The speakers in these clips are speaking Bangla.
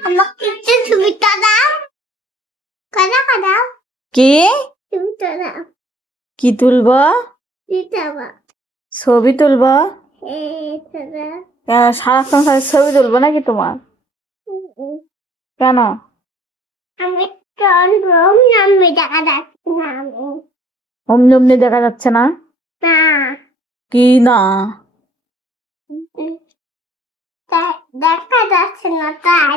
আমাকে একটু ছবিটা দাও কাদা কাদা কি ছবিটা দাও কি তুলব ছবি তুলব সারাক্ষণ খালি ছবি তুলবো নাকি তোমার কেন আমি চন্দ্রম দেখা যাচ্ছে না অমনি অমনি দেখা যাচ্ছে না কি না দেখা যাচ্ছে না তাই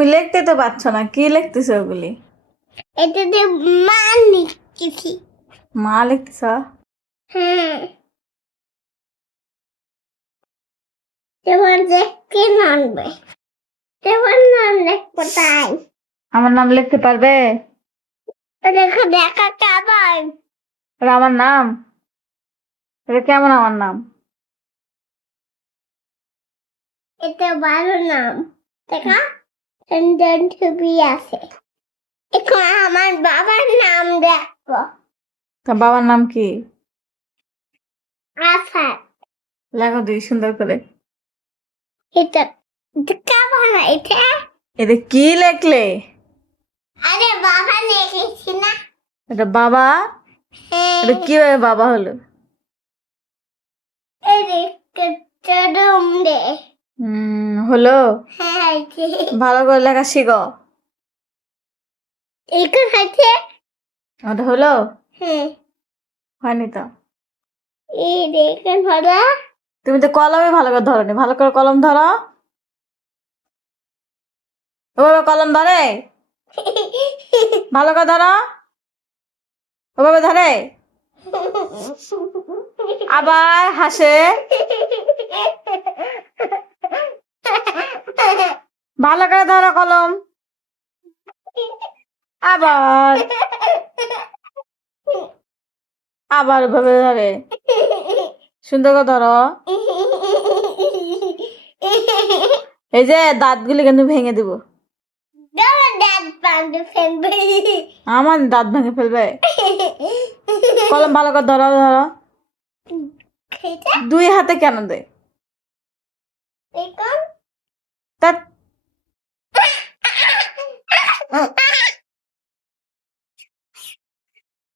তুমি লিখতে তো পারছ না কি লিখতেছো ওগুলি? এটাতে মান লিখতেছি। মা লিখতেছ? হ্যাঁ তোমার দেখতে নামবে তোমার নাম লিখব তাই। আমার নাম লিখতে পারবে? দেখো দেখা এটা আমার নাম? এটা কেমন আমার নাম? এটা ভালো নাম। দেখা? ছবি আছে এখন আমার বাবার নাম দেখো। তা বাবার নাম কি? আসাদ লেখো দুই সুন্দর করে। এটা কেমন এটা? এটা কি লেখলে? আরে বাবা লিখেছি না। এটা বাবা? হ্যাঁ। এটা কীভাবে বাবা হলো? হলো? হ্যাঁ। ভালো করে লেখা শিখো। ওটা হলো? হ্যাঁ হয়নি তো। এই দেখেন হলো তুমি তো কলমই ভালো করে ধরনি। ভালো করে কলম ধরো। ওভাবে কলম ধরে? ভালো করে ধরো। ওভাবে ধরে? আবার হাসে। ভালো করে ধরো কলম। আবার। আবার ওভাবে ধরে। সুন্দর করে ধরো। এই যে দাঁতগুলি কিন্তু ভেঙে দিব। দাঁত আমার দাঁত ভেঙে ফেলবে। কলম ভালো করে ধরো ধরো। দুই হাতে কেন দেয় 嗯，